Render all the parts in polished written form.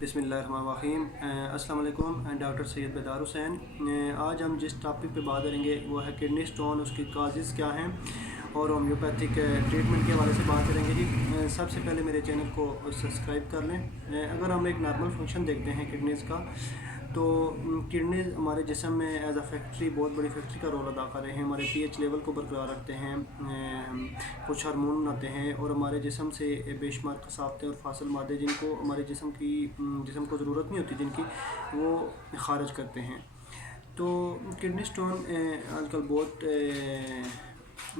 बिस्मिल्लाहिर्रहमानिर्रहीम। अस्सलाम वालेकुम। डॉक्टर सैयद बेदार हुसैन। आज हम जिस टॉपिक पे बात करेंगे वो है किडनी स्टोन, उसकी काजेज़ क्या हैं और होम्योपैथिक ट्रीटमेंट के हवाले से बात करेंगे जी। सबसे पहले मेरे चैनल को सब्सक्राइब कर लें। अगर हम एक नॉर्मल फंक्शन देखते हैं किडनीज़ का, तो किडनीज़ हमारे जिस्म में एज अ फैक्ट्री, बहुत बड़ी फैक्ट्री का रोल अदा कर रहे हैं। हमारे पीएच लेवल को बरकरार रखते हैं, कुछ हार्मोन बनाते हैं और हमारे जिस्म से बेशुमार कसावतें और फासिल मादे जिनको हमारे जिस्म को ज़रूरत नहीं होती, जिनकी वो खारिज करते हैं। तो किडनी स्टोन आजकल बहुत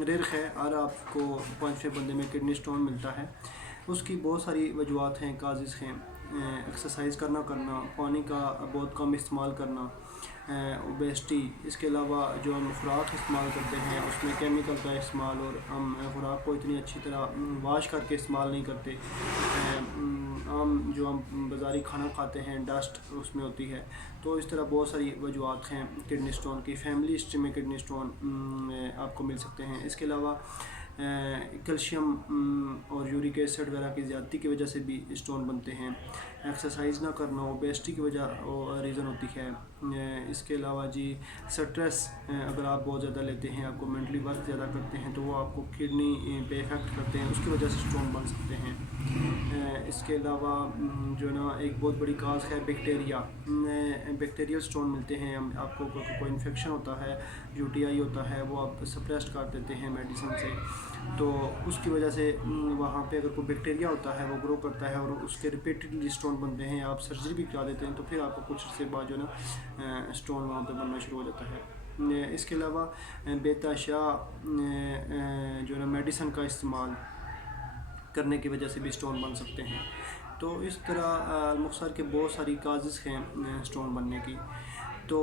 रेयर है। हर आपको 5-6 बंदे में किडनी स्टोन मिलता है। उसकी बहुत सारी वजूहत हैं, काजेज़ हैं। एक्सरसाइज करना पानी का बहुत कम इस्तेमाल करना, ओबेसिटी, इसके अलावा जो हम खुराक इस्तेमाल करते हैं उसमें केमिकल का इस्तेमाल, और हम खुराक को इतनी अच्छी तरह वाश करके इस्तेमाल नहीं करते। हम जो हम बाज़ारी खाना खाते हैं, डस्ट उसमें होती है। तो इस तरह बहुत सारी वजूहत हैं किडनी स्टोन की। फैमिली हिस्ट्री में किडनी स्टोन आपको मिल सकते हैं। इसके अलावा कैल्शियम और यूरिक एसिड वगैरह की ज़्यादती की वजह से भी स्टोन बनते हैं। एक्सरसाइज ना करना ओबेसिटी की वजह रीज़न होती है। इसके अलावा जी स्ट्रेस, अगर आप बहुत ज़्यादा लेते हैं, आपको मेंटली वर्क ज़्यादा करते हैं, तो वो आपको किडनी पे इफ़ेक्ट करते हैं, उसकी वजह से स्टोन बन सकते हैं। इसके अलावा जो है ना, एक बहुत बड़ी काज है बैक्टीरियल स्टोन मिलते हैं। आपको कोई इन्फेक्शन होता है, यूटीआई होता है, वो आप सप्रेस्ड कर देते हैं मेडिसिन से, तो उसकी वजह से वहाँ पे अगर कोई बैक्टीरिया होता है वो ग्रो करता है और उसके रिपीटेडली स्टोन बनते हैं। आप सर्जरी भी करा देते हैं तो फिर आपको कुछ अर्से बाद जो है ना स्टोन वहाँ पे बनना शुरू हो जाता है। इसके अलावा बेतहाशा जो है ना मेडिसिन का इस्तेमाल करने की वजह से भी स्टोन बन सकते हैं। तो इस तरह मुख्तसर के बहुत सारी काजेज़ हैं स्टोन बनने की। तो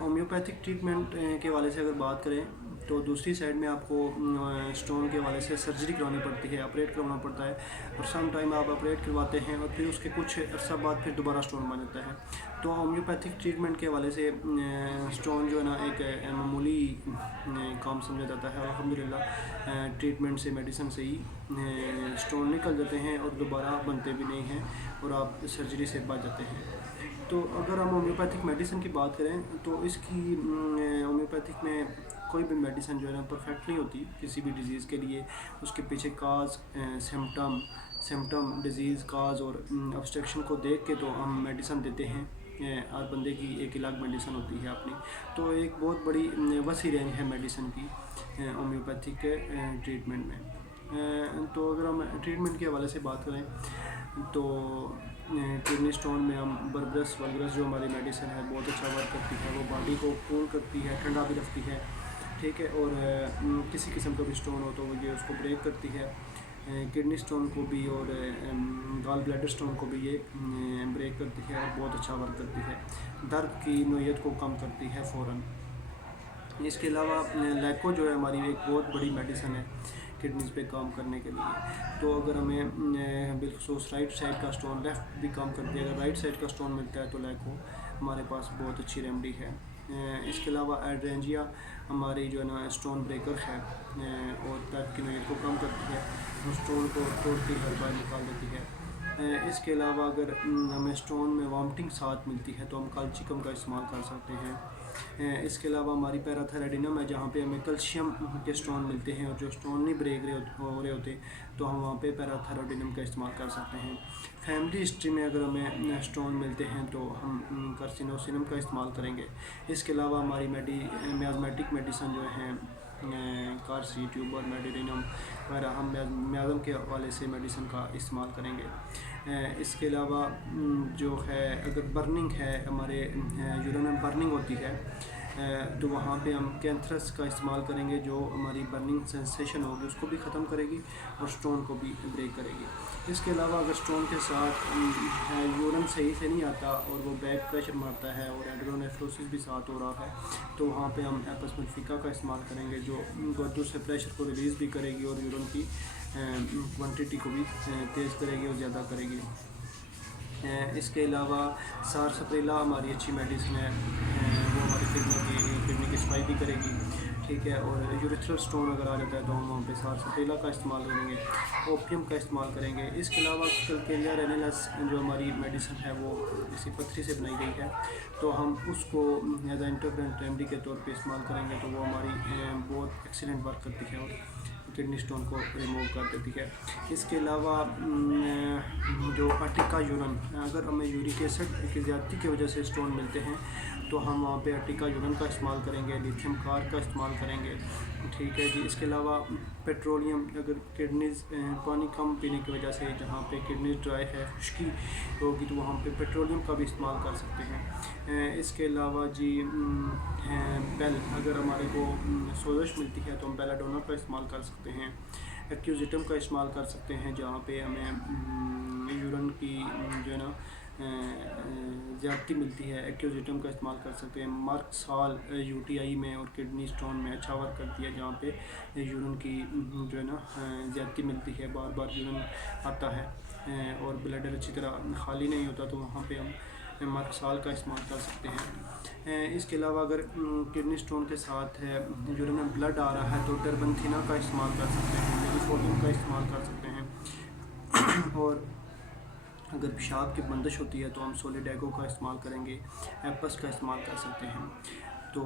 होम्योपैथिक ट्रीटमेंट के हवाले से अगर बात करें तो दूसरी साइड में आपको स्टोन के हवाले से सर्जरी करवानी पड़ती है, ऑपरेट करवाना पड़ता है, और सम टाइम आप ऑपरेट करवाते हैं और फिर उसके कुछ अर्सा बाद फिर दोबारा स्टोन बन जाता है। तो होम्योपैथिक ट्रीटमेंट के हवाले से स्टोन जो है ना एक मामूली काम समझा जाता है। अल्हम्दुलिल्लाह ट्रीटमेंट से, मेडिसिन से ही स्टोन निकल जाते हैं और दोबारा बनते भी नहीं हैं और आप सर्जरी से बच जाते हैं। तो अगर हम होम्योपैथिक मेडिसिन की बात करें तो इसकी होम्योपैथिक में कोई भी मेडिसिन जो है ना परफेक्ट नहीं होती किसी भी डिज़ीज़ के लिए। उसके पीछे काज, सिम्टम, डिज़ीज़ काज और ऑब्स्ट्रक्शन को देख के तो हम मेडिसिन देते हैं। हर बंदे की एक अलग मेडिसिन होती है अपनी। तो एक बहुत बड़ी वसी रेंज है मेडिसिन की होम्योपैथिक ट्रीटमेंट में। तो अगर हम ट्रीटमेंट के हवाले से बात करें तो किडनी स्टोन में हम बर्बरस वगैरह जो हमारी मेडिसिन है बहुत अच्छा वर्क करती है। वो बॉडी को कूल करती है, ठंडा भी रखती है, ठीक है। और किसी किस्म का भी स्टोन हो तो ये उसको ब्रेक करती है। किडनी स्टोन को भी और गॉल ब्लैडर स्टोन को भी ये ब्रेक करती है और बहुत अच्छा वर्क करती है। दर्द की नोयत को कम करती है फ़ौरन। इसके अलावा लैको जो है हमारी एक बहुत बड़ी मेडिसिन है किडनीज़ पे काम करने के लिए। तो अगर हमें बिलखसूस राइट साइड का स्टोन, लेफ़्ट भी काम करती है, अगर राइट साइड का स्टोन मिलता है तो लैको हमारे पास बहुत अच्छी रेमडी है। इसके अलावा एड्रेंजिया हमारी जो है ना स्टोन ब्रेकर है और दर्द की नोयत को कम करती है, वो स्टोन को तोड़ती है, बाहर निकाल देती है। इसके अलावा अगर हमें स्टोन में वॉमिटिंग साथ मिलती है तो हम काल्चिकम का इस्तेमाल कर सकते हैं। इसके अलावा हमारी पैराथायराइडिनम है जहाँ पे हमें कैल्शियम के स्टोन मिलते हैं और जो स्टोन नहीं ब्रेक हो रहे होते तो हम वहाँ पे पैराथायराइडिनम का इस्तेमाल कर सकते हैं। फैमिली हिस्ट्री में अगर हमें स्टोन मिलते हैं तो हम कार्सिनोसिनम का इस्तेमाल करेंगे। इसके अलावा हमारी मियाज़मेटिक मेडिसिन जो हैं कार्सी, ट्यूबर, मेडिरिनम वगैरह, हम मियाज़म के हवाले से मेडिसिन का इस्तेमाल करेंगे। इसके अलावा जो है अगर बर्निंग है, हमारे यूरिन में बर्निंग होती है तो वहाँ पे हम कैंथरस का इस्तेमाल करेंगे, जो हमारी बर्निंग सेंसेशन होगी उसको भी ख़त्म करेगी और स्टोन को भी ब्रेक करेगी। इसके अलावा अगर स्टोन के साथ यूरिन सही से नहीं आता और वो बैक प्रेशर मारता है और एड्रोनेफ्रोसिस भी साथ हो रहा है तो वहाँ पे हम एपस मल्फिका का इस्तेमाल करेंगे, जो गुर्दों से प्रेशर को रिलीज़ भी करेगी और यूरिन की क्वांटिटी को भी तेज़ करेगी और ज़्यादा करेगी। इसके अलावा सारसप्रेला हमारी अच्छी मेडिसिन है, वो हमारी किडनी की کفایتی کرے گی، ٹھیک ہے. اور یوریتھرل اسٹون اگر آ جاتا ہے تو ہم وہاں پہ سارسپیلا کا استعمال کریں گے، اوپیم کا استعمال کریں گے. اس کے علاوہ کلکیریا رینلس جو ہماری میڈیسن ہے وہ اسی پتھری سے بنائی گئی ہے، تو ہم اس کو ایز اے انٹرپلانٹ ریمیڈی کے طور پہ استعمال کریں گے، تو وہ ہماری بہت ایکسیلنٹ ورک کرتی ہے اور کڈنی اسٹون کو ریموو کر دیتی ہے. اس کے علاوہ جو اٹیکا یورن، اگر ہمیں یورک ایسڈ کی زیادتی کی وجہ سے اسٹون ملتے ہیں تو ہم وہاں پہ اٹیکا یورن کا استعمال کریں گے، لیتھیم کار کا استعمال کریں گے، ٹھیک ہے جی. اس کے علاوہ پیٹرولیم، اگر کڈنیز پانی کم پینے کی وجہ سے جہاں پہ کڈنیز ڈرائی ہے، خشکی ہوگی، تو وہاں پہ پیٹرولیم کا بھی استعمال کر سکتے ہیں. اس کے علاوہ جی بیل، اگر ہمارے کو سوزش ملتی ہے تو ہم بیلاڈونا کا استعمال کر سکتے ہیں. ایکیوزیٹم کا استعمال کر سکتے ہیں جہاں پہ ہمیں یورن کی جو ہے نا زیادتی ملتی ہے، ایکیوزیٹم کا استعمال کر سکتے ہیں. مارک سال یو ٹی آئی میں اور کڈنی اسٹون میں اچھا ورک کرتی ہے، جہاں پہ یورن کی جو ہے نا زیادتی ملتی ہے، بار بار یورن آتا ہے اور بلیڈر اچھی طرح خالی نہیں ہوتا، تو وہاں پہ ہم مارک سال کا استعمال کر سکتے ہیں. اس کے علاوہ اگر کڈنی اسٹون کے ساتھ یورین میں بلڈ آ رہا ہے تو ٹربنتھینا کا استعمال کر سکتے ہیں، میلیفورٹم کا استعمال کر سکتے ہیں. اور اگر پیشاب کی بندش ہوتی ہے تو ہم سولیڈیگو کا استعمال کریں گے، ایپس کا استعمال کر سکتے ہیں. تو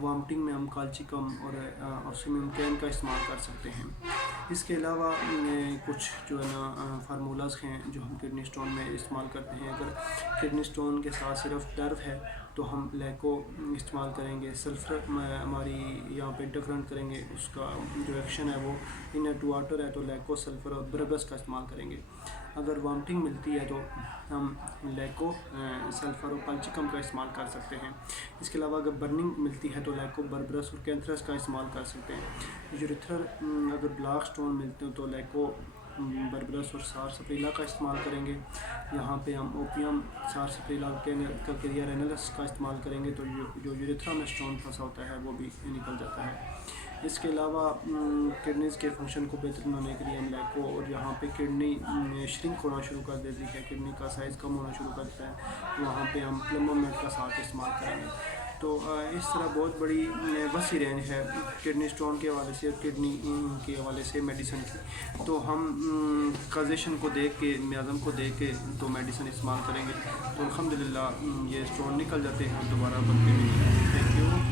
وامٹنگ میں ہم کالچیکم اور اوسیمیم کا استعمال کر سکتے ہیں. اس کے علاوہ کچھ جو ہے نا فارمولاز ہیں جو ہم کڈنی اسٹون میں استعمال کرتے ہیں. اگر کڈنی اسٹون کے ساتھ صرف درد ہے تو ہم لیکو استعمال کریں گے. سلفر ہماری یہاں پہ ڈفرینٹ کریں گے، اس کا جو ایکشن ہے وہ انٹ واٹر ہے، تو لیکو سلفر اور برگس کا استعمال کریں گے. اگر وامٹنگ ملتی ہے تو ہم لیکو سلفر اور کالچیکم کا استعمال کر سکتے ہیں. اس کے علاوہ اگر برننگ ملتی ہے تو لیکو بربرس اور کینتھرس کا استعمال کر سکتے ہیں. یوریتھرل اگر بلاک اسٹون ملتے ہیں تو لیکو بربرس اور سارسپیلا کا استعمال کریں گے. یہاں پہ ہم اوپیم، سارسپیلا، کلکیریا رینلس کا استعمال کریں گے، تو جو یوریتھرا میں اسٹون پھنسا ہوتا ہے وہ بھی نکل جاتا ہے. اس کے علاوہ کڈنیز کے فنکشن کو بہتر بنانے کے لیے ہم لیکو، اور یہاں پہ کڈنی شرنک ہونا شروع کر دیتی ہے، کڈنی کا سائز کم ہونا شروع کرتا ہے، وہاں پہ ہم پلمومیٹ کا ساتھ استعمال کریں گے. تو اس طرح بہت بڑی وسیع رینج ہے کڈنی اسٹون کے حوالے سے اور کڈنی کے حوالے سے میڈیسن کی. تو ہم کازیشن کو دیکھ کے، میازم کو دیکھ کے تو میڈیسن استعمال کریں گے، تو الحمدللہ یہ اسٹون نکل جاتے ہیں اور دوبارہ بنتے نہیں ہیں. Thank you.